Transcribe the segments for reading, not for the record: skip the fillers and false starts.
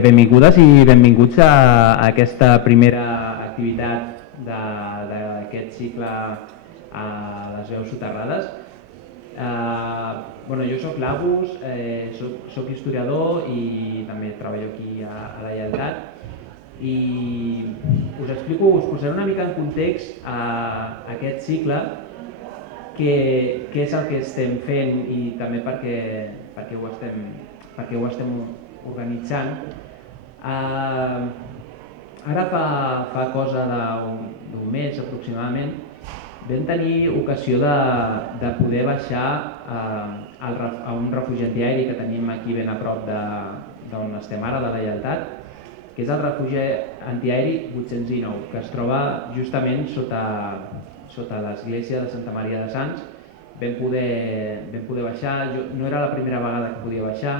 Benvingudes i benvinguts a aquesta primera activitat d'aquest cicle a les veus soterrades. Jo soc l'Abus, soc historiador i també treballo aquí a la Lleialtat i us posaré una mica en context a aquest cicle, què és el que estem fent i també per què ho estem organitzant. Ara fa cosa d'un mes aproximadament vam tenir ocasió de poder baixar a un refugi antiaeri que tenim aquí ben a prop d'on estem ara, de la Lleialtat, que és el refugi antiaeri 819, que es troba justament sota l'església de Santa Maria de Sants. Vam poder baixar, no era la primera vegada que podia baixar,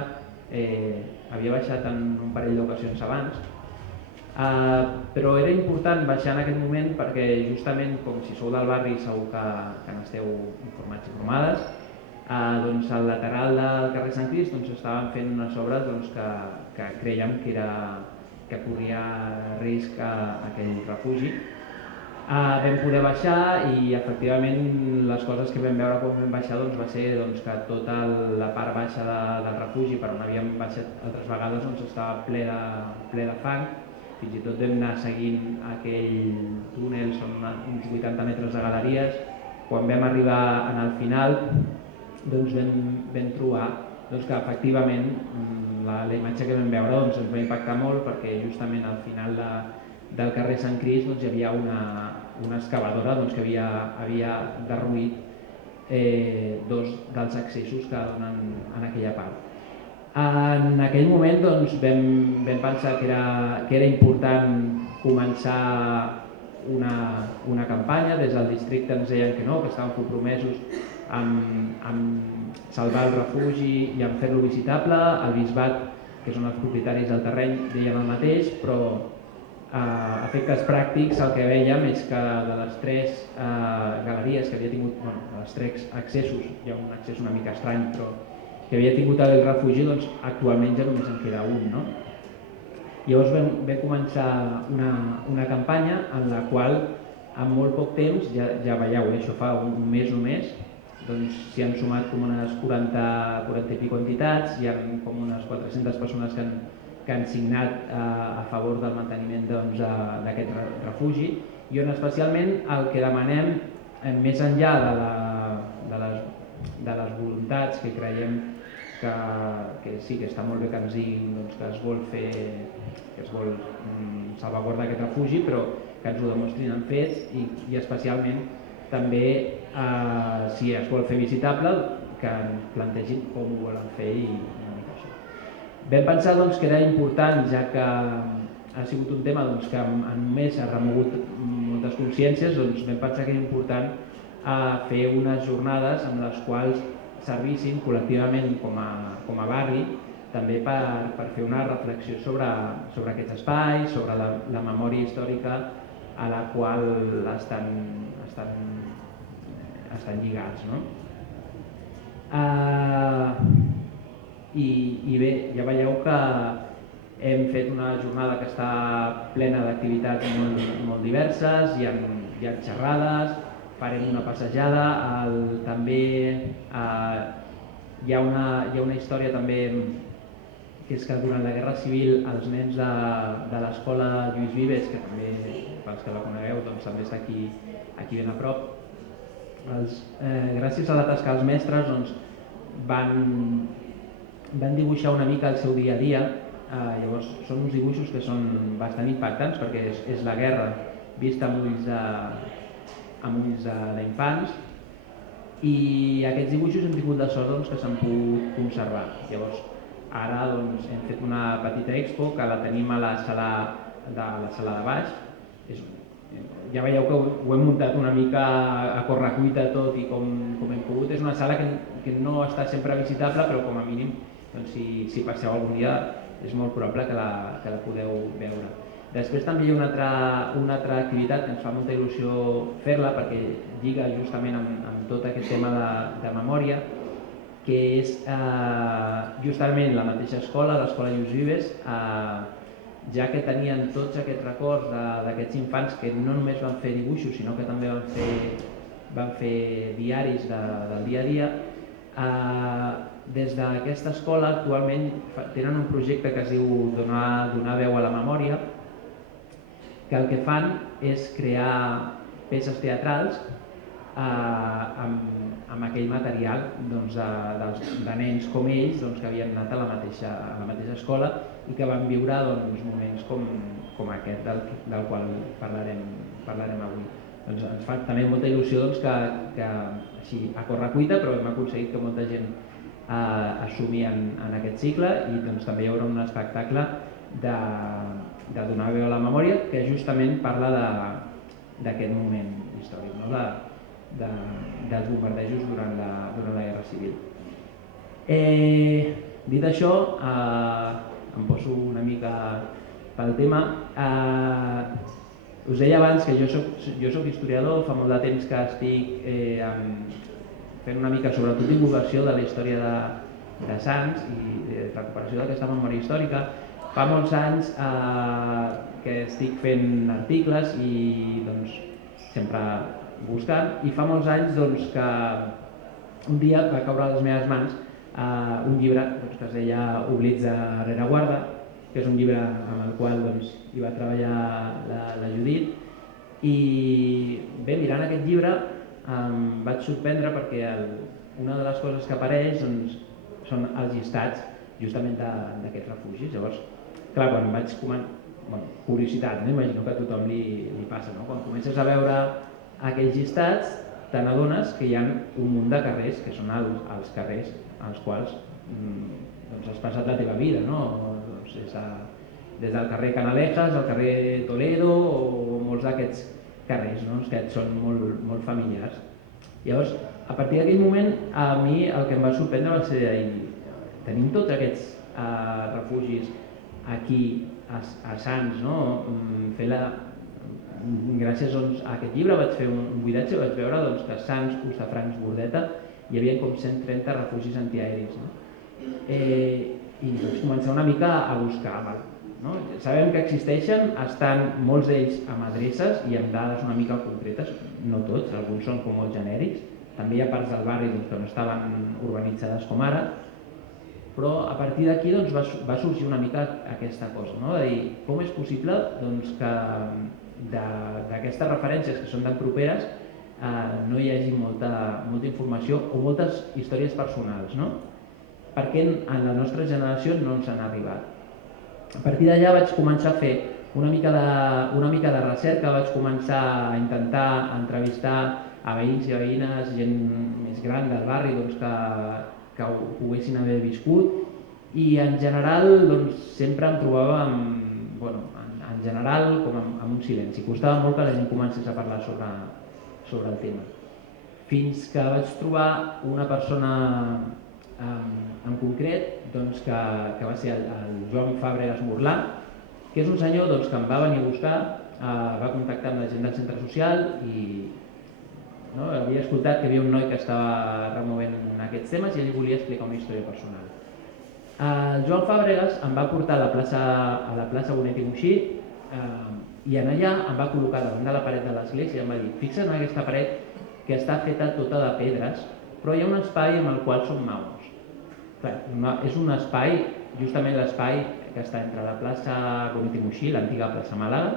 havia baixat en un parell d'ocasions abans, però era important baixar en aquest moment perquè justament, com si sou del barri segur que n'esteu informats i informades, doncs al lateral del carrer Sant Crist estaven fent unes obres que creiem que corria risc a aquell refugi. Vam poder baixar i efectivament les coses que vam veure quan vam baixar va ser que tota la part baixa del refugi, per on havíem baixat altres vegades, estava ple de fang. Fins i tot vam anar seguint aquell túnel, són uns 80 metres de galeries. Quan vam arribar al final vam trobar que efectivament la imatge que vam veure ens va impactar molt, perquè justament al final del carrer Sant Crist hi havia una excavadora que havia derruït dos dels accessos que donen en aquella part. En aquell moment vam pensar que era important començar una campanya. Des del districte ens deien que no, que estaven compromesos amb salvar el refugi i amb fer-lo visitable. El bisbat, que són els propietaris del terreny, deien el mateix, però a efectes pràctics el que veiem és que de les 3 galeries que havia tingut, els 3 accessos, hi ha un accés una mica estrany, però que havia tingut el refugi, actualment ja només en queda un, no? Llavors vam començar una campanya en la qual en molt poc temps, ja veieu, això fa un mes només, s'hi han sumat com unes 40 i pico entitats, hi ha com unes 400 persones que han signat a favor del manteniment d'aquest refugi, i on especialment el que demanem, més enllà de les voluntats que creiem que sí, que està molt bé que ens diguin que es vol salvaguardar aquest refugi, però que ens ho demostrin en fets i especialment també si es vol fer visitable, que plantegin com ho volen fer i una mica això. Vam pensar que era important, ja que ha sigut un tema que en un mes ha remogut moltes consciències, vam pensar que era important fer unes jornades en les quals servissin col·lectivament com a barri també per fer una reflexió sobre aquests espais, sobre la memòria històrica a la qual estan lligats, no? I bé, ja veieu que hem fet una jornada que està plena d'activitats molt diverses, hi ha xerrades, farem una passejada, també hi ha una història també, que és que durant la Guerra Civil els nens de l'escola Lluís Vives, que també, pels que la conegueu, també està aquí ben a prop, gràcies a la tasca dels mestres van dibuixar una mica el seu dia a dia. Llavors són uns dibuixos que són bastant impactants perquè és la guerra vista amb ulls d'infants, i aquests dibuixos hem tingut la sort que s'han pogut conservar. Llavors ara hem fet una petita expo que la tenim a la sala de baix. Ja veieu que ho hem muntat una mica a correcuita tot i com hem pogut. És una sala que no està sempre visitable, però com a mínim si passeu algun dia és molt probable que la podeu veure. Després també hi ha una altra activitat que ens fa molta il·lusió fer-la perquè lliga justament amb tot aquest tema de memòria, que és justament la mateixa escola, l'escola Lluís Vives, ja que tenien tots aquests records d'aquests infants que no només van fer dibuixos, sinó que també van fer diaris del dia a dia. Des d'aquesta escola actualment tenen un projecte que es diu Donar veu a la memòria, que el que fan és crear peces teatrals amb aquell material de nens com ells que havien anat a la mateixa escola i que van viure moments com aquest del qual parlarem avui. Ens fa també molta il·lusió que així a correcuita, però hem aconseguit que molta gent assumi en aquest cicle i també hi haurà un espectacle de Donar veu a la memòria que justament parla d'aquest moment històric, dels bombardejos durant la Guerra Civil. Dit això, em poso una mica pel tema. Us deia abans que jo soc historiador, fa molt de temps que estic fent una mica sobretot divulgació de la història de Sants i de recuperació d'aquesta memòria històrica. Fa molts anys que estic fent articles i sempre buscant, i fa molts anys que un dia va caure a les meves mans un llibre que es deia Oblits de rereguarda, que és un llibre amb el qual hi va treballar la Judit, i bé, mirant aquest llibre em vaig sorprendre perquè una de les coses que apareix són els llistats justament d'aquests refugis. Llavors, clar, quan vaig començar, curiositat, imagino que a tothom li passa, quan comences a veure aquells llistats te n'adones que hi ha un munt de carrers que són els carrers als quals has passat la teva vida, des del carrer Canalejas al carrer Toledo o molts d'aquests carrers que et són molt familiars. Llavors, a partir d'aquell moment, a mi el que em va sorprendre va ser tenim tots aquests refugis aquí a Sants, gràcies a aquest llibre vaig fer un buidatge i vaig veure que a Sants, Hostafrancs, Bordeta hi havia com 130 refugis antiaeris. I vaig començar una mica a buscar. Sabem que existeixen, estan molts d'ells amb adreces i amb dades una mica concretes, no tots, alguns són com molt genèrics, també hi ha parts del barri que no estaven urbanitzades com ara, però a partir d'aquí va sorgir una mica aquesta cosa, de dir com és possible que d'aquestes referències que són tan properes no hi hagi molta informació o moltes històries personals, perquè en la nostra generació no ens han arribat. A partir d'allà vaig començar a fer una mica de recerca, vaig començar a intentar entrevistar a veïns i a veïnes, gent més gran del barri que ho poguessin haver viscut, i en general sempre em trobava en general com amb un silenci. Costava molt que la gent comencés a parlar sobre el tema. Fins que vaig trobar una persona en concret que va ser el Joan Fàbregas Morlà, que és un senyor que em va venir a buscar, va contactar amb la gent del centre social i havia escoltat que hi havia un noi que estava removent aquests temes i ell volia explicar una història personal. El Joan Fàbregas em va portar a la plaça Bonet i Moixí i en allà em va col·locar davant de la paret de l'església i em va dir: fixa't en aquesta paret que està feta tota de pedres, però hi ha un espai en el qual són maons. És un espai, justament l'espai que està entre la plaça Bonet i Moixí, l'antiga plaça Màlaga,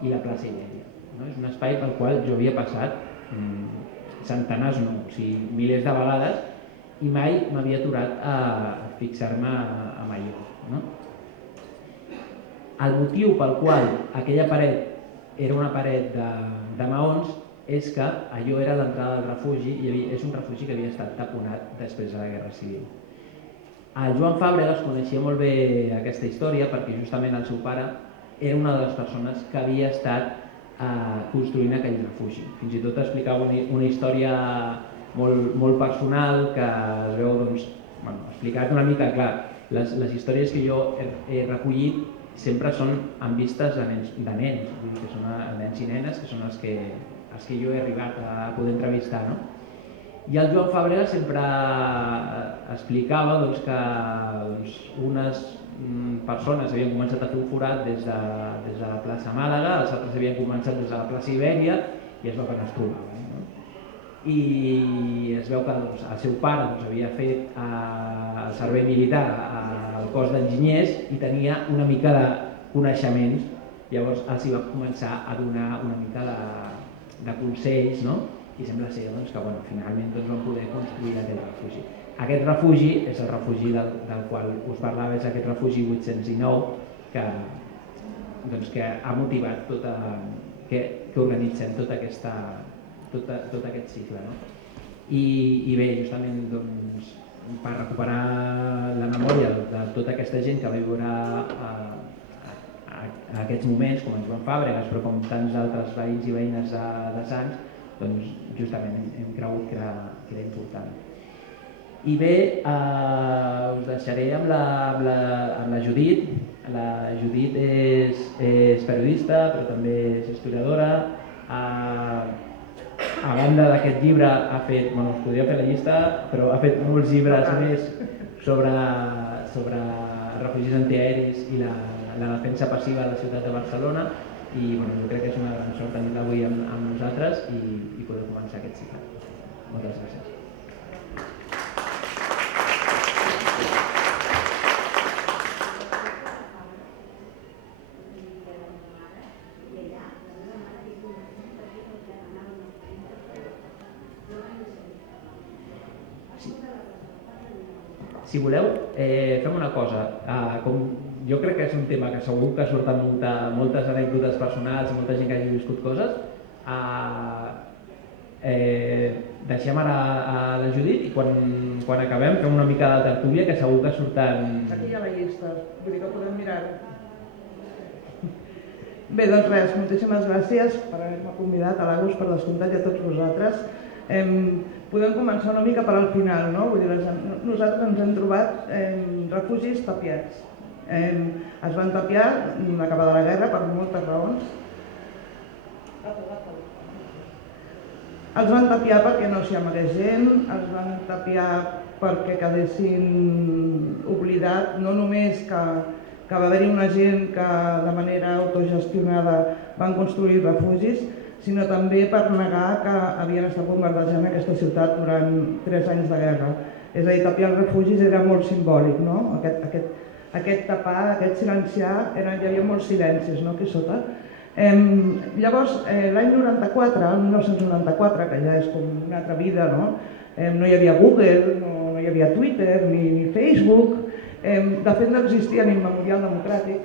i la plaça Ibèria. És un espai pel qual jo havia passat centenars, milers de vegades, i mai m'havia aturat a fixar-me en allò. El motiu pel qual aquella paret era una paret de maons és que allò era l'entrada del refugi i és un refugi que havia estat taponat després de la Guerra Civil. El Joan Fàbregas coneixia molt bé aquesta història perquè justament el seu pare era una de les persones que havia estat construint aquell refugi. Fins i tot explicava una història molt personal que es veu explicat una mica. Clar, les històries que jo he recollit sempre són amb vistes de nens, que són nens i nenes, que són els que jo he arribat a poder entrevistar. I el Joan Fàbrega sempre explicava que unes persones havien començat a fer un forat des de la plaça Màlaga, els altres havien començat des de la plaça Ibèria i es veu que no es trobaven. No? I es veu que el seu pare havia fet el servei militar al cos d'enginyers i tenia una mica de coneixements, llavors els hi va començar a donar una mica de consells, no? I sembla ser que finalment van poder construir aquest refugi. Aquest refugi és el refugi del qual us parlava, és aquest refugi 809 que ha motivat que organitzem tot aquest cicle. No? I bé, justament per recuperar la memòria de tota aquesta gent que va viure aquests moments, com en Joan Fàbregas, però com tants altres veïns i veïnes de Sants, doncs justament hem cregut que era important. I bé, us deixaré amb la Judit. La Judit és periodista, però també és historiadora. A banda d'aquest llibre ha fet, us podria fer la llista, però ha fet molts llibres més sobre refugis antiaeris i la defensa passiva de la ciutat de Barcelona. I jo crec que és una gran sort tenir-la avui amb nosaltres i poder començar aquest cicle. Moltes gràcies. Si voleu, fem una cosa. Jo crec que és un tema que segur que surten moltes anècdotes personals, molta gent que hagi viscut coses. Deixem ara a la Judit i quan acabem fem una mica de tertúlia que segur que surten... Aquí hi ha la llista, vull dir que podem mirar. Bé, doncs res, moltíssimes gràcies per haver-me convidat, a l'Agus, per descomptat, i a tots vosaltres. Podem començar una mica per al final, no? Vull dir, nosaltres ens hem trobat refugis tapiats. Es van tapiar acabada la guerra per moltes raons. Els van tapiar perquè no s'hi amagués gent, els van tapiar perquè quedessin oblidat, no només que va haver-hi una gent que de manera autogestionada van construir refugis, sinó també per negar que havien estat bombardejant aquesta ciutat durant 3 anys de guerra. És a dir, tapiar els refugis era molt simbòlic, no? Aquest tapar, aquest silenciar, hi havia molts silencis aquí sota. Llavors, l'any 94, el 1994, que ja és com una altra vida, no hi havia Google, no hi havia Twitter ni Facebook, de fet no existia ni el Memorial Democràtic,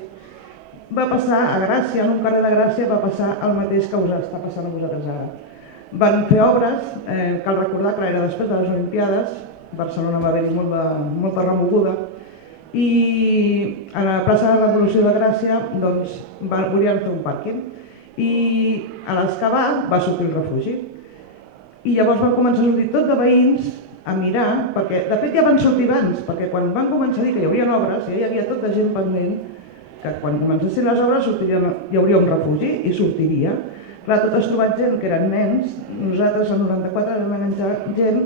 va passar a Gràcia, en un carrer de Gràcia, va passar el mateix que us està passant a vosaltres ara. Van fer obres, cal recordar que era després de les Olimpiades, Barcelona va haver-hi molta remoguda, i a la plaça de la Revolució de Gràcia volien fer un pàrquing i a l'excavar va sortir el refugi i llavors van començar a sortir tot de veïns a mirar, perquè de fet ja van sortir abans, perquè quan van començar a dir que hi haurien obres, ja hi havia tot de gent pendent que quan comencessin les obres hi hauria un refugi i sortiria. Clar, tot has trobat gent que eren nens, nosaltres en 94 vam enganxar gent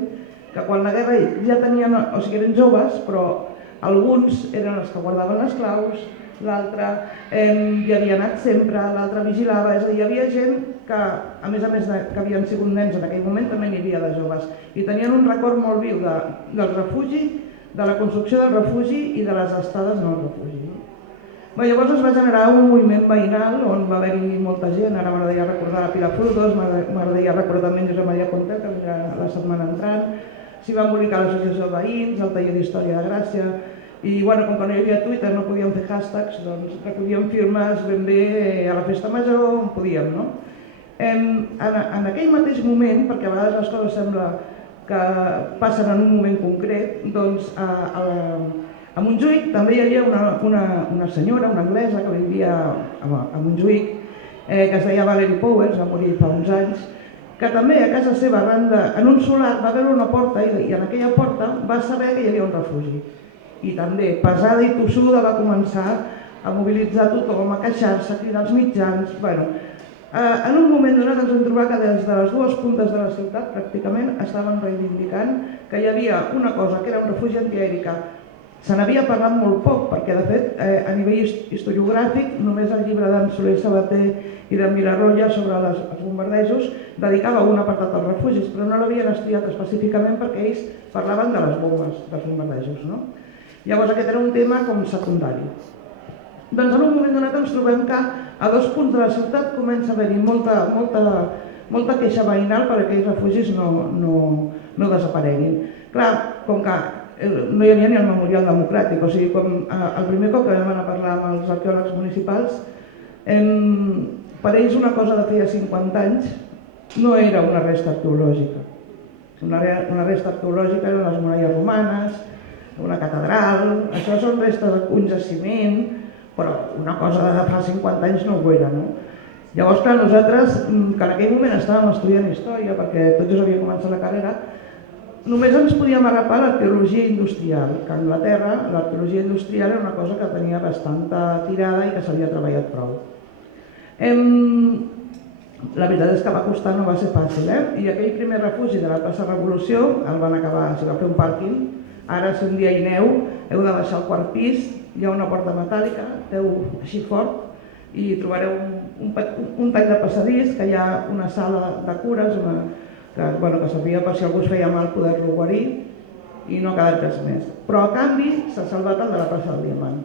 que quan la guerra ja tenien, o sigui eren joves, però alguns eren els que guardaven les claus, l'altre hi havia anat sempre, l'altre vigilava, és a dir, hi havia gent que, a més que havien sigut nens en aquell moment, també n'hi havia de joves, i tenien un record molt viu del refugi, de la construcció del refugi i de les estades en el refugi. Llavors es va generar un moviment veïnal on va haver-hi molta gent, ara m'agradaria recordar la Pilar Frutos, m'agradaria recordar també Josep Maria Conter, que vindrà la setmana entrant, s'hi va embolicar l'Associació de Veïns, el taller d'Història de Gràcia, i com que no hi havia Twitter no podíem fer hashtags, doncs recollíem firmes ben bé a la festa major on podíem. En aquell mateix moment, perquè a vegades les coses sembla que passen en un moment concret, doncs a Montjuïc també hi havia una senyora, una anglesa, que vivia a Montjuïc, que es deia Valerie Powers, va morir fa uns anys, que també a casa seva, en un solar, va veure una porta i en aquella porta va saber que hi havia un refugi. I també, pesada i tossuda, va començar a mobilitzar tothom, a queixar-se, a cridar als mitjans. En un moment donat ens vam trobar que des de les dues puntes de la ciutat pràcticament estaven reivindicant que hi havia una cosa que era un refugi antiaeri que se n'havia parlat molt poc, perquè de fet a nivell historiogràfic només el llibre d'en Soler Sabater i d'en Vilarroya sobre els bombardejos dedicava un apartat als refugis, però no l'havien estudiat específicament perquè ells parlaven de les bombes dels bombardejos. Llavors aquest era un tema com secundari. Doncs en un moment donat ens trobem que a dos punts de la ciutat comença a haver-hi molta queixa veïnal per aquells refugis no desapareguin. Clar, com que no hi havia ni el memorial democràtic, o sigui, el primer cop que vam anar a parlar amb els arqueòlegs municipals, per ells una cosa de feia 50 anys no era una resta arqueològica. Una resta arqueològica eren les muralles romanes, una catedral, això són restes d'un jaciment, però una cosa de fa 50 anys no ho era. Llavors, clar, nosaltres, que en aquell moment estàvem estudiant història, perquè tot just havia començat la carrera, només ens podíem agafar l'arqueologia industrial, que a Anglaterra l'arqueologia industrial era una cosa que tenia bastanta tirada i que s'havia treballat prou. La veritat és que va costar, no va ser fàcil, i aquell primer refugi de la plaça Revolució el van acabar, s'hi va fer un pàrquing. Ara, si un dia hi aneu, heu de baixar al quart pis, hi ha una porta metàl·lica, esteu així fort i trobareu un tall de passadís, que hi ha una sala de cures que servia per si algú es feia mal poder-lo guarir i no ha quedat res més. Però a canvi s'ha salvat el de la plaça del Diamant,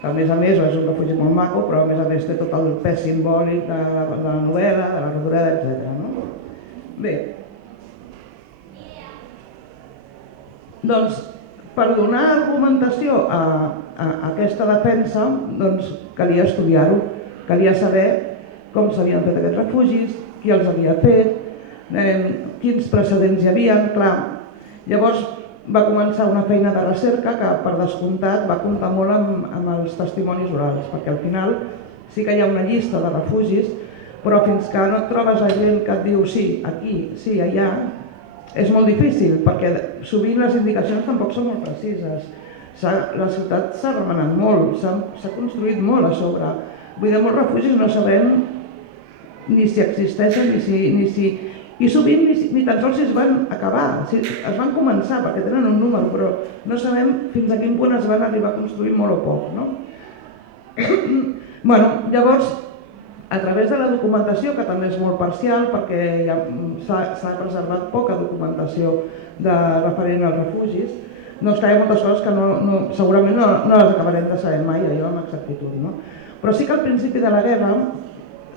que a més és un refugi molt maco, però a més té tot el pes simbòlic de la novel·la, de la Rodoreda, etc. Bé, doncs per donar argumentació a aquesta defensa calia estudiar-ho, calia saber com s'havien fet aquests refugis, qui els havia fet, quins precedents hi havia. Llavors va començar una feina de recerca que per descomptat va comptar molt amb els testimonis orals, perquè al final sí que hi ha una llista de refugis, però fins que no et trobes a gent que et diu sí, aquí, sí, allà, és molt difícil, perquè sovint les indicacions tampoc són molt precises. La ciutat s'ha remenat molt, s'ha construït molt a sobre. Vull dir, molts refugis no sabem ni si existeixen, ni si... I sovint ni tan sols si es van acabar, es van començar perquè tenen un número, però no sabem fins a quin punt es van arribar a construir molt o poc. Llavors, a través de la documentació, que també és molt parcial perquè s'ha preservat poca documentació referent als refugis, doncs hi ha moltes coses que segurament no les acabarem de saber mai, allò amb exactitud. Però sí que al principi de la guerra,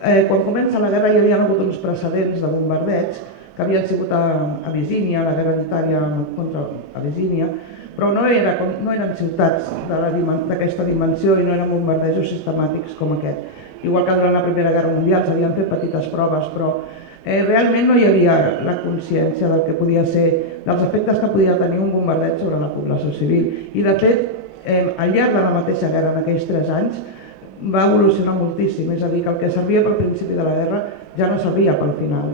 quan comença la guerra, hi havia hagut uns precedents de bombardeig que havien sigut a Visínia, la guerra d'Itàlia contra Visínia, però no eren ciutats d'aquesta dimensió i no eren bombardejos sistemàtics com aquest. Igual que durant la Primera Guerra Mundial s'havien fet petites proves, però realment no hi havia la consciència del que podia ser, dels efectes que podia tenir un bombardeig sobre la població civil. I de fet, al llarg de la mateixa guerra, en aquells 3 anys, va evolucionar moltíssim, és a dir, que el que servia pel principi de la guerra ja no servia pel final.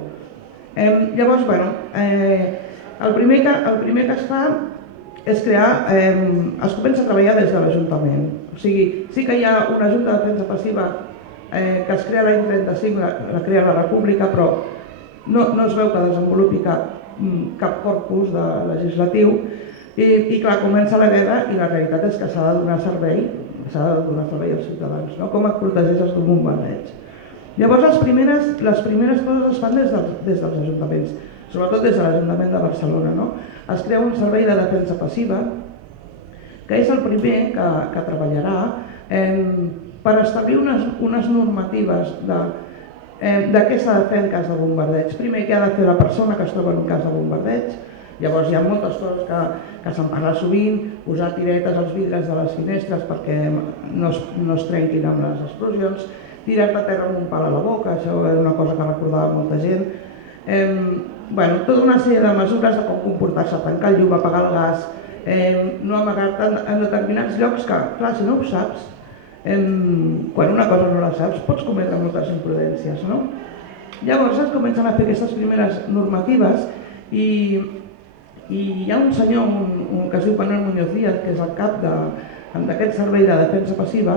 Llavors, el primer que es fa és crear, es comença a treballar des de l'Ajuntament. O sigui, sí que hi ha una Junta de Defensa Passiva que es crea l'any 35, la crea la República, però no es veu que desenvolupi cap corpus legislatiu i clar, comença la guerra i la realitat és que s'ha de donar servei als ciutadans, com et protegeixes d'un bombardeig. Llavors les primeres coses es fan des dels ajuntaments, sobretot des de l'Ajuntament de Barcelona. Es crea un servei de defensa passiva, que és el primer que treballarà per establir unes normatives de què s'ha de fer en cas de bombardeig. Primer, què ha de fer la persona que es troba en un cas de bombardeig. Llavors hi ha moltes coses que se'n parla sovint, posar tiretes als vidres de les finestres perquè no es trenquin amb les explosions, tirar-te a terra amb un pal a la boca, això era una cosa que recordava molta gent. Tota una sèrie de mesures de com comportar-se, tancar el llum, apagar el gas, no amagar-te en determinats llocs que, clar, si no ho saps, quan una cosa no la saps, pots cometre moltes imprudències. Llavors es comencen a fer aquestes primeres normatives i hi ha un senyor que es diu Manuel Muñoz Díaz, que és el cap d'aquest servei de defensa passiva,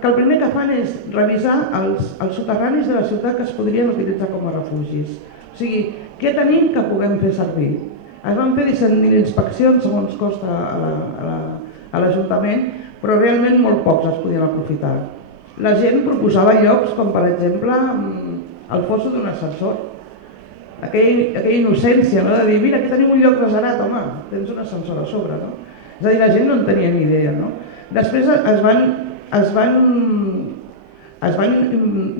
que el primer que fan és revisar els soterranis de la ciutat que es podrien utilitzar com a refugis. O sigui, què tenim que puguem fer servir? Es van fer 17.000 inspeccions, segons costa a l'Ajuntament, però realment molt pocs es podien aprofitar. La gent proposava llocs com, per exemple, el fosso d'un ascensor. Aquella innocència, no? De dir, mira, aquí tenim un lloc reservat, home, tens un ascensor a sobre. No? És a dir, la gent no en tenia ni idea. No? Després es van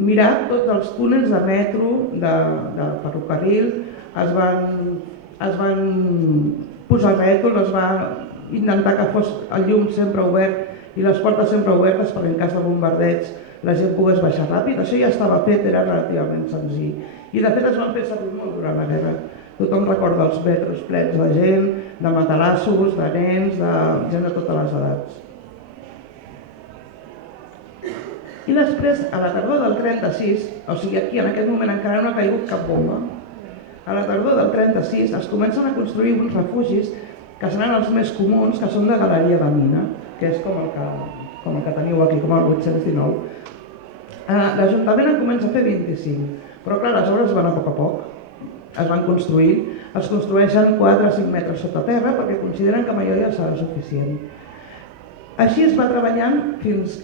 mirar tots els túnels de metro, de ferrocarril, es van posar rètols, es va intentar que fos el llum sempre obert i les portes sempre obertes perquè en cas de bombardeig la gent pogués baixar ràpid. Això ja estava fet, era relativament senzill. I de fet es van fer servir molt durant la guerra. Tothom recorda els metros plens de gent, de matalassos, de nens, de gent de totes les edats. I després, a la tardor del 36, o sigui, aquí en aquest moment encara no ha caigut cap bomba, a la tardor del 36 es comencen a construir uns refugis que seran els més comuns, que són de galeria de mina, que és com el que teniu aquí, com el 819. L'Ajuntament en comença a fer 25, però clar, les obres van a poc. Es van construir, es construeixen 4 o 5 metres sota terra perquè consideren que amb allò ja serà suficient. Així es va treballant fins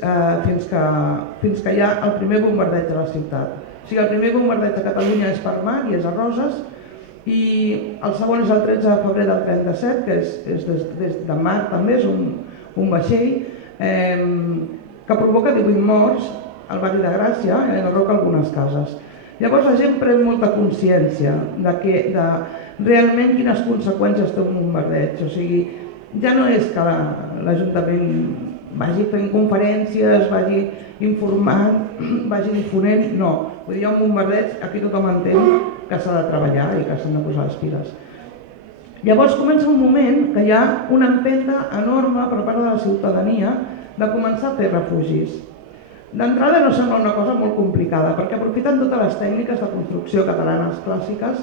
que hi ha el primer bombardeig de la ciutat. O sigui, el primer bombardeig a Catalunya és per mar i és a Roses, i el segon és el 13 de febrer del 37, que és des de mar també, és un vaixell que provoca 18 morts al barri de Gràcia i enderroca algunes cases. Llavors la gent pren molta consciència de realment quines conseqüències té un bombardeig. O sigui, ja no és que l'Ajuntament vagi fent conferències, vagi informant, vagi difonent, no. Vull dir, hi ha un bombardeig, aquí tothom entén que s'ha de treballar i que s'han de posar les piles. Llavors comença un moment que hi ha una empenta enorme per part de la ciutadania de començar a fer refugis. D'entrada no sembla una cosa molt complicada, perquè aprofiten totes les tècniques de construcció catalanes clàssiques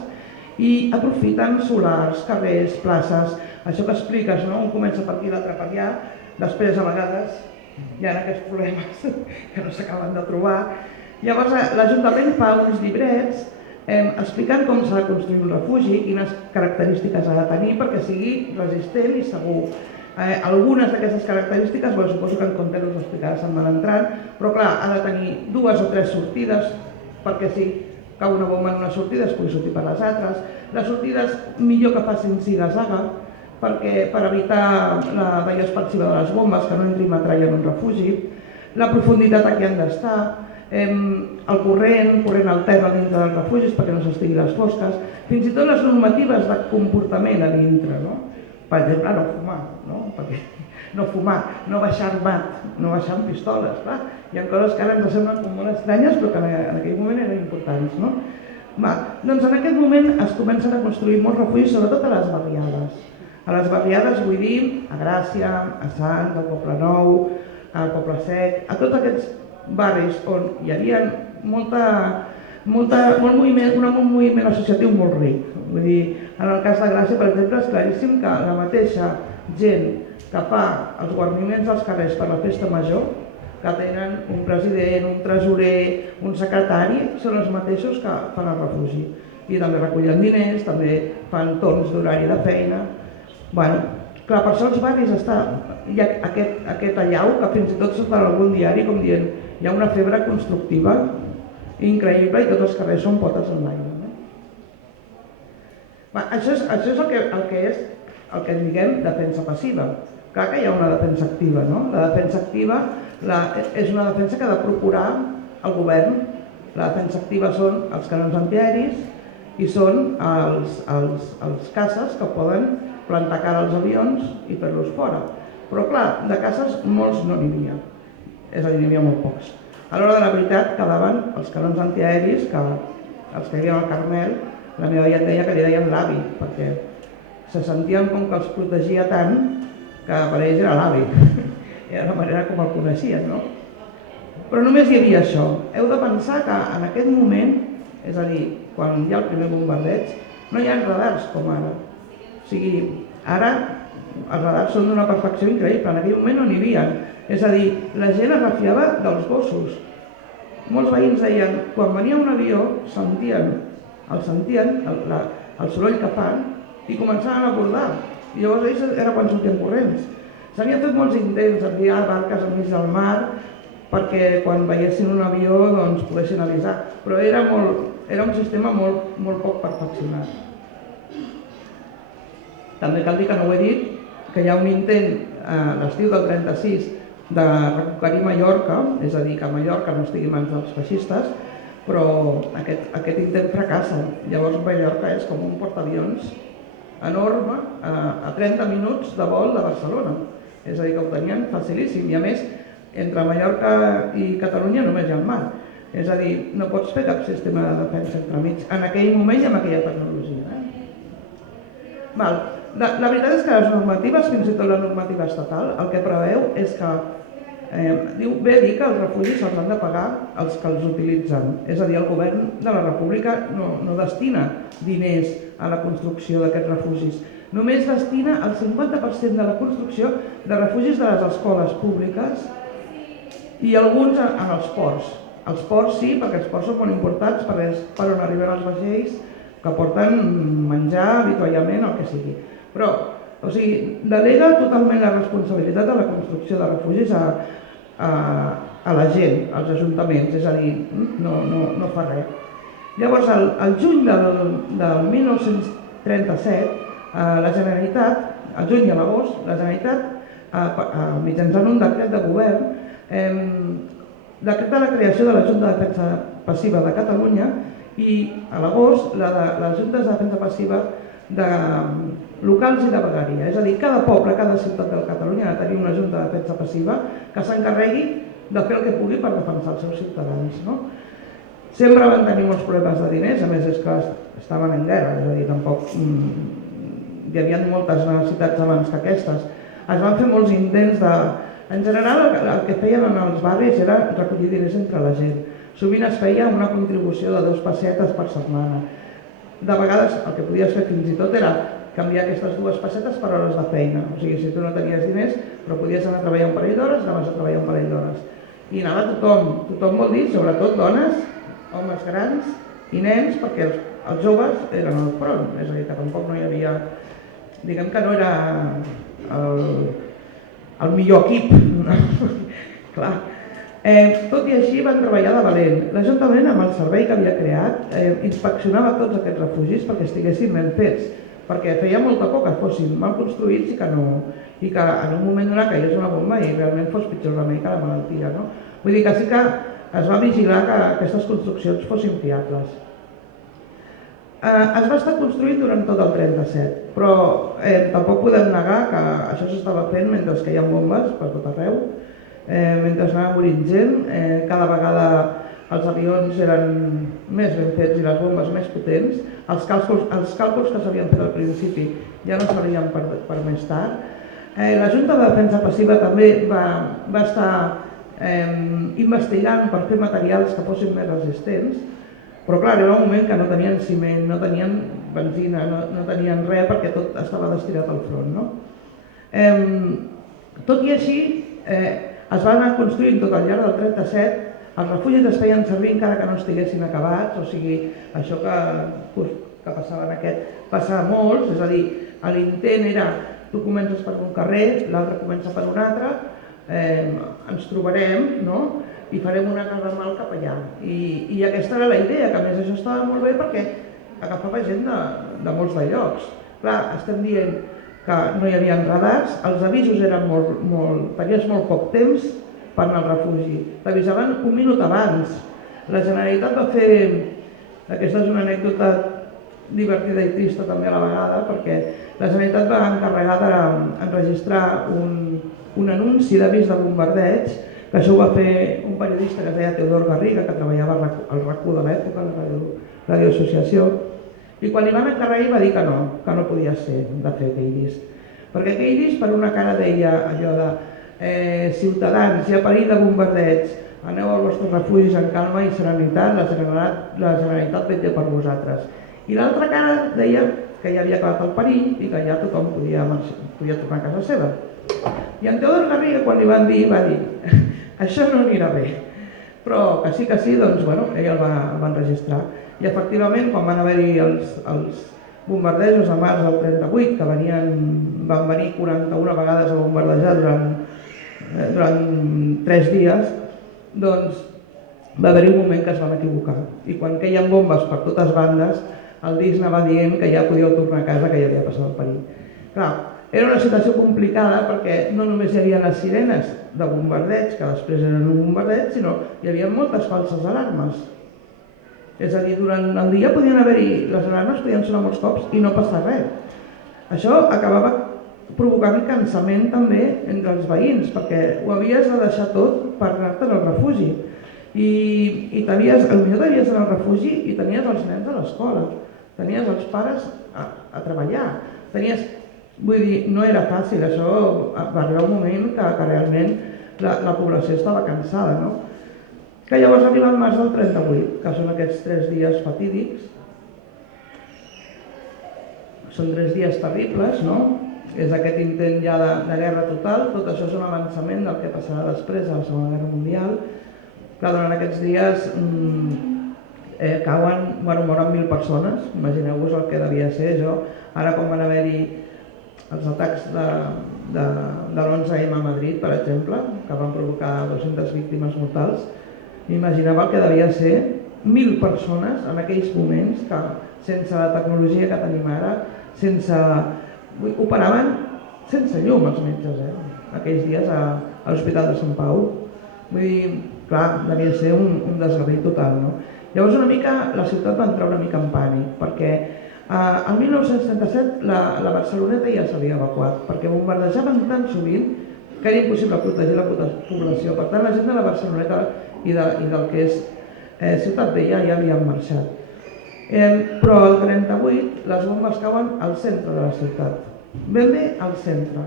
i aprofiten solars, carrers, places, això que expliques, no? Un comença per aquí, l'altre per allà, després a vegades hi ha aquests problemes que no s'acaben de trobar. Llavors l'Ajuntament fa uns llibrets explicant com s'ha de construir un refugi, quines característiques ha de tenir perquè sigui resistent i segur. Algunes d'aquestes característiques, suposo que en compte us explicarà se'n van entrant, però clar, ha de tenir 2 o 3 sortides perquè si cau una bomba en una sortida es pugui sortir per les altres. Les sortides millor que facin ziga-zaga per evitar la daia expansiva de les bombes, que no entri metralla en un refugi. La profunditat a què han d'estar, el corrent al terra dintre dels refugis perquè no s'estigui les fosques, fins i tot les normatives de comportament a dintre, no? Per exemple, no fumar, no? Perquè no fumar, no baixar armat, no baixar amb pistoles, clar. Hi ha coses que ara ens semblen com molt estranyes però que en aquell moment eren importants, no? Doncs en aquest moment es comencen a construir molts refugis, sobretot a les barriades. A les barriades vull dir a Gràcia, a Sants, al Poble Nou, al Poble Sec, a tots aquests barris on hi havia molt moviment, un moviment associatiu molt ric. Vull dir, en el cas de Gràcia, per exemple, és claríssim que la mateixa gent que fa els guarniments dels carrers per la festa major, que tenen un president, un tresorer, un secretari, són els mateixos que fan el refugi. I també recullen diners, també fan torns d'horari de feina. Bueno, clar, per això els barris hi ha aquest allau que fins i tot surt en algun diari com dient hi ha una febre constructiva increïble i tots els carrers són potes en l'aire. Això és el que diguem defensa passiva. Clar que hi ha una defensa activa, no? La defensa activa és una defensa que ha de procurar el govern. La defensa activa són els canons antiaeris i són els caces que poden plantar cara als avions i fer-los fora. Però clar, de caces molts no n'hi havia, és a dir, n'hi havia molt pocs. A l'hora de la veritat quedaven els canons antiaeris, els que hi havia al Carmel, la meva aviat deia que li deien l'avi, perquè se sentien com que els protegia tant que per ells era l'avi. Era la manera com el coneixien, no? Però només hi havia això. Heu de pensar que en aquest moment, és a dir, quan hi ha el primer bombardeig, no hi ha radars com ara. O sigui, ara els radars són d'una perfecció increïble, en aquell moment no n'hi havia. És a dir, la gent es refiava dels gossos. Molts veïns deien, quan venia un avió, sentien el soroll que fan i començaven a abordar. I llavors ells era quan sortien corrents. S'havien fet molts intents d'enviar barques enmig del mar perquè quan veiessin un avió doncs, poguessin avisar, però era un sistema molt poc perfeccionat. També cal dir que no ho he dit, que hi ha un intent a l'estiu del 36 de reconquerir Mallorca, és a dir, que Mallorca no estigui en mans dels feixistes, però aquest intent fracassa. Llavors Mallorca és com un portaavions enorme a 30 minuts de vol de Barcelona. És a dir, que ho tenien facilíssim. I a més, entre Mallorca i Catalunya només hi ha el mar. És a dir, no pots fer cap sistema de defensa entremig en aquell moment i amb aquella tecnologia. La veritat és que les normatives, fins i tot la normativa estatal, el que preveu és que diu dir que els refugis se'ls han de pagar els que els utilitzen. És a dir, el govern de la República no destina diners a la construcció d'aquests refugis. Només destina el 50% de la construcció de refugis de les escoles públiques i alguns en els ports. Els ports sí, perquè els ports són molt importants perquè és per on arriben els vaixells que porten menjar, avituallament, el que sigui. Però, delega totalment la responsabilitat de la construcció de refugis a la gent, als ajuntaments, és a dir, no fa res. Llavors, al juny del 1937, la Generalitat, al juny i a l'agost, la Generalitat, mitjançant un decret de govern, decreta la creació de la Junta de Defensa Passiva de Catalunya i a l'agost les Juntes de Defensa Passiva de locals i de vegueria. És a dir, cada poble, cada ciutat de Catalunya ha de tenir una Junta de Defensa Passiva que s'encarregui de fer el que pugui per defensar els seus ciutadans. Sempre van tenir molts problemes de diners, a més és que estaven en guerra, és a dir, tampoc hi havia moltes necessitats abans que aquestes. Es van fer molts intents de... En general, el que feien en els barris era recollir diners entre la gent. Sovint es feia una contribució de 2 pessetes per setmana. De vegades el que podies fer fins i tot era canviar aquestes 2 pessetes per hores de feina. O sigui, si tu no tenies diners, però podies anar a treballar un parell d'hores, anaves a treballar un parell d'hores. I anava tothom vol dir, sobretot dones, homes grans i nens, perquè els joves eren al front. És a dir, que tampoc no hi havia... Diguem que no era el millor equip. Clar. Tot i així van treballar de valent. L'Ajuntament, amb el servei que havia creat, inspeccionava tots aquests refugis perquè estiguessin ben fets, perquè feia molta por que fossin mal construïts i que en un moment donat caigués una bomba i realment fos pitjor remei que la malaltia. Vull dir que sí que es va vigilar que aquestes construccions fossin fiables. Es va estar construint durant tot el 37, però tampoc podem negar que això s'estava fent mentre caien bombes per tot arreu, mentre anava morint gent, cada vegada els avions eren més ben fets i les bombes més potents, els càlculs que s'havien fet al principi ja no servien per més tard. La Junta de Defensa Passiva també va estar investigant per fer materials que fossin més resistents, però clar, era un moment que no tenien ciment, no tenien benzina, no tenien res perquè tot estava destinat al front. Tot i així, es van anar construint tot al llarg del 37, els refugis es feien servir encara que no estiguessin acabats, o sigui, això que passava en aquest, passava molts, és a dir, l'intent era, tu comences per un carrer, l'altre comença per un altre, ens trobarem, i farem una casa mal cap allà. I aquesta era la idea, que a més això estava molt bé perquè agafava gent de molts de llocs. Clar, estem dient que no hi havia radars, els avisos eren tenies molt poc temps per anar al refugi. T'avisaven un minut abans. La Generalitat va fer, aquesta és una anècdota divertida i trista també a la vegada, perquè la Generalitat va encarregar d'enregistrar un anunci d'avís de bombardeig, que això ho va fer un periodista que es deia Teodor Garriga, que treballava al RAC1 de l'època, a la radioassociació, i quan li van encarregar va dir que no podia ser de fer aquell disc. Perquè aquell disc per una cara deia allò de ciutadans, hi ha perill de bombardeig, aneu als vostres refugis en calma i serenitat, la Generalitat vetlla per vosaltres. I l'altra cara deia que ja havia acabat el perill i que ja tothom podia tornar a casa seva. I en Teodor Garriga, quan li van dir, va dir això no anirà bé, però que sí, doncs, bueno, ell el va enregistrar. I efectivament, quan van haver-hi els bombardejos a març del 38, que van venir 41 vegades a bombardejar durant 3 dies, doncs va haver-hi un moment que es van equivocar. I quan queien bombes per totes bandes, el disc anava dient que ja podíeu tornar a casa, que ja havia passat el perill. Clar, era una situació complicada perquè no només hi havia les sirenes de bombardeig, que després eren un bombardeig, sinó hi havia moltes falses alarmes. És a dir, durant el dia podien haver-hi, les alarmes podien sonar molts cops i no passar res. Això acabava provocant cansament també entre els veïns, perquè ho havies de deixar tot per anar-te'n al refugi. I potser t'havies d'anar al refugi i tenies els nens a l'escola, tenies els pares a treballar, vull dir, no era fàcil, això va arribar un moment que realment la població estava cansada, no? Que llavors arriba el març del 38, que són aquests 3 dies fatídics. Són 3 dies terribles, no? És aquest intent ja de guerra total, tot això és un avançament del que passarà després de la Segona Guerra Mundial. Clar, durant aquests dies moren 1.000 persones, imagineu-vos el que devia ser això. Ara quan van haver-hi els atacs de l'11M a Madrid, per exemple, que van provocar 200 víctimes mortals, m'imaginava el que devia ser 1.000 persones en aquells moments que sense la tecnologia que tenim ara, operaven sense llum els metges, aquells dies a l'Hospital de Sant Pau. Vull dir, clar, devia ser un desgavell total, no? Llavors una mica la ciutat va entrar una mica en pànic, perquè el 1937 la Barceloneta ja s'havia evacuat, perquè bombardejaven tan sovint que era impossible protegir la població. Per tant, la gent de la Barceloneta i del que és Ciutat Vella ja havien marxat. Però el 38 les bombes cauen al centre de la ciutat, ben bé al centre.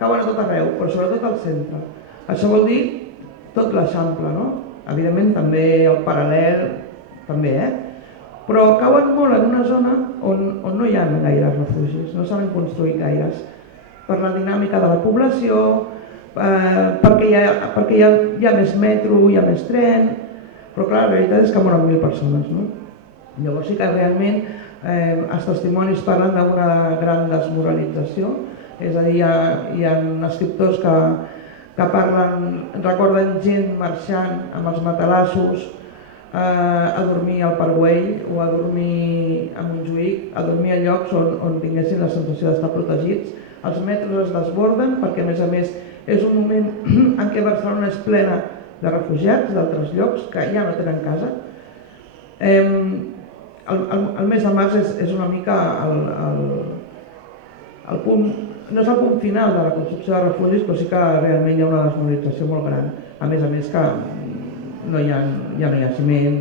Cauen a tot arreu, però sobretot al centre. Això vol dir tot l'Eixample, no? Evidentment també el Paral·lel, també, però cauen molt en una zona on no hi ha gaires refugis, no saben construir gaires, per la dinàmica de la població, perquè hi ha més metro, hi ha més tren, però clar, la realitat és que moren 1.000 persones, no? Llavors sí que realment els testimonis parlen d'una gran desmoralització, és a dir, hi ha escriptors que recorden gent marxant amb els matalassos a dormir al Parc Güell o a dormir a Montjuïc, a dormir a llocs on tinguessin la sensació d'estar protegits. Els metros es desborden perquè a més és un moment en què Barcelona és plena de refugiats d'altres llocs que ja no tenen casa. El mes de març és una mica el punt, no és el punt final de la construcció de refugis, però sí que realment hi ha una desmoralització molt gran. A més que ja no hi ha ciment,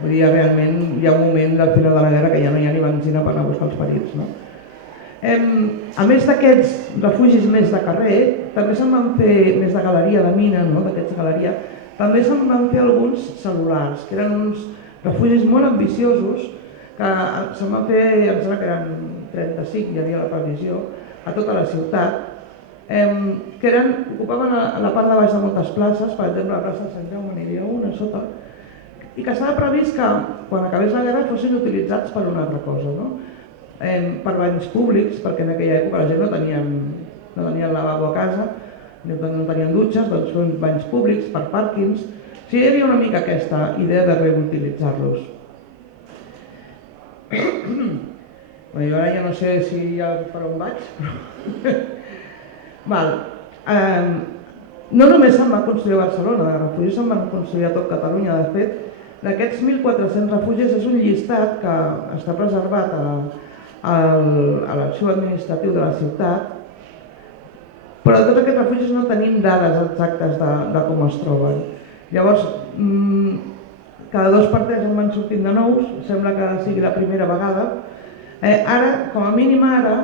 vull dir, realment hi ha un moment del final de la guerra que ja no hi ha ni benzina per anar a buscar els ferits, no? A més d'aquests refugis més de carrer, també se'n van fer més de galeria, de mina, no? D'aquests de galeria, també se'n van fer alguns cel·lulars, que eren uns refugis molt ambiciosos, que se'n van fer, em sembla que eren 35, hi havia la previsió, a tota la ciutat, que ocupaven la part de baix de moltes places, per exemple la plaça de Sant Jaume n'hi havia una sota, i que estava previst que quan acabés la guerra fossin utilitzats per una altra cosa, no? Per banys públics, perquè en aquella època la gent no tenien lavabo a casa, no tenien dutxes, doncs són banys públics, per pàrquings. O sigui, hi havia una mica aquesta idea de reutilitzar-los. Jo ara ja no sé si per on vaig, però... No només se'n va construir a Barcelona, de refugis se'n van construir a tot Catalunya. De fet, d'aquests 1.400 refugis és un llistat que està preservat a l'arxiu administratiu de la ciutat, però de tots aquests refugis no tenim dades exactes de com es troben. Llavors, cada 2 per 3 en van sortint de nous, sembla que sigui la primera vegada. Ara, com a mínim ara,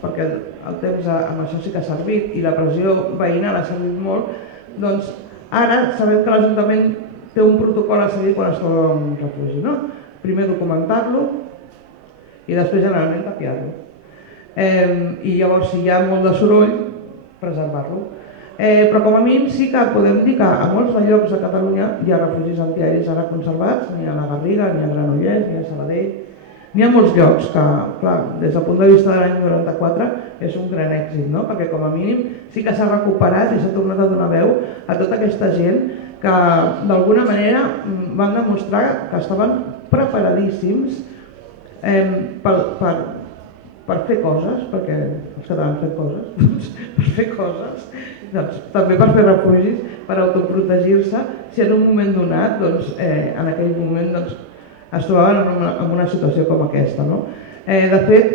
perquè el temps amb això sí que ha servit i la pressió veïnal ha servit molt, doncs ara sabem que l'Ajuntament té un protocol a seguir quan es troba un refugi, no? Primer documentar-lo, i després generalment tapiar-lo. I llavors, si hi ha molt de soroll, preservar-lo. Però com a mínim sí que podem dir que a molts de llocs de Catalunya hi ha refugis antiaeris ara conservats, n'hi ha a la Garriga, n'hi ha a Granollers, n'hi ha a Sabadell. N'hi ha molts llocs que, clar, des del punt de vista de l'any 94 és un gran èxit, no? Perquè com a mínim sí que s'ha recuperat i s'ha tornat a donar veu a tota aquesta gent que d'alguna manera van demostrar que estaven preparadíssims per fer coses, perquè els catalans fem coses, per fer coses, doncs, també per fer refugis, per autoprotegir-se, si en un moment donat, doncs, en aquell moment doncs, es trobaven en una situació com aquesta. No? De fet,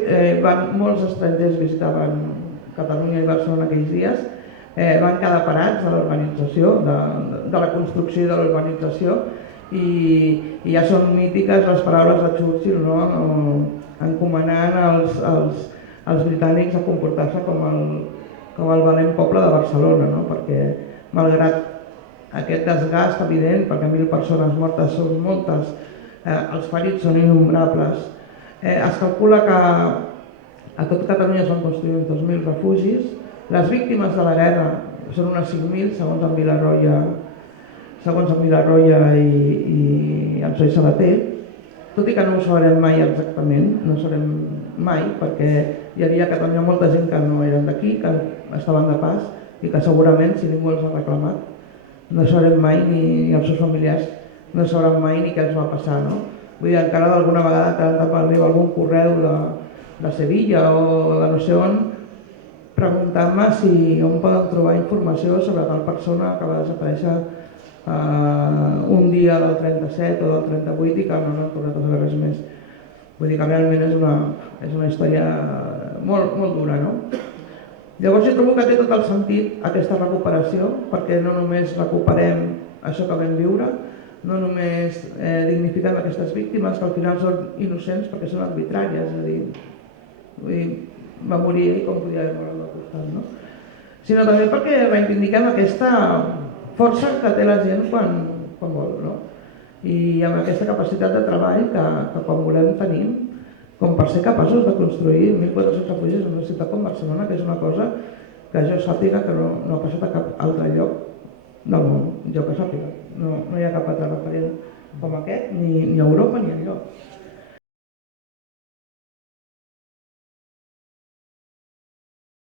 molts estrangers visitaven Catalunya i Barcelona aquells dies, van quedar parats de l'urbanització, de la construcció i de l'urbanització, i ja són mítiques les paraules de Churchill, no? Encomanant als britànics a comportar-se com el valent poble de Barcelona, no? Perquè malgrat aquest desgast evident, perquè 1.000 persones mortes són moltes, els ferits són innombrables, es calcula que a tot Catalunya es van construir uns 2.000 refugis, les víctimes de la guerra són unes 5.000 segons en Vilarroya i el Soy Sabater, tot i que no ho sabrem mai exactament, no ho sabrem mai, perquè hi havia a Catalunya molta gent que no eren d'aquí, que estaven de pas i que segurament, si ningú els ha reclamat, no sabrem mai, ni els seus familiars no sabran mai ni què els va passar. No? Vull dir, encara d'alguna vegada m'arriba algun correu de Sevilla o de no sé on, preguntant-me si on poden trobar informació sobre tal persona que va desaparèixer un dia del 37 o del 38 i que no han tornat a saber res més. Vull dir que realment és una història molt, molt dura, no? Llavors jo trobo que té tot el sentit aquesta recuperació, perquè no només recuperem això que vam viure, no només dignifiquem aquestes víctimes, que al final són innocents perquè són arbitràries, és a dir, va morir ell com podia haver mort al costat, no? Sinó també perquè reivindiquem aquesta força que té la gent quan vol, no? I amb aquesta capacitat de treball que quan volem tenim, com per ser capaços de construir 1.400 refugis en una ciutat com Barcelona, que és una cosa que jo sàpiga que no ha passat a cap altre lloc del món, jo que sàpiga. No hi ha cap altre referent com aquest, ni a Europa ni enlloc.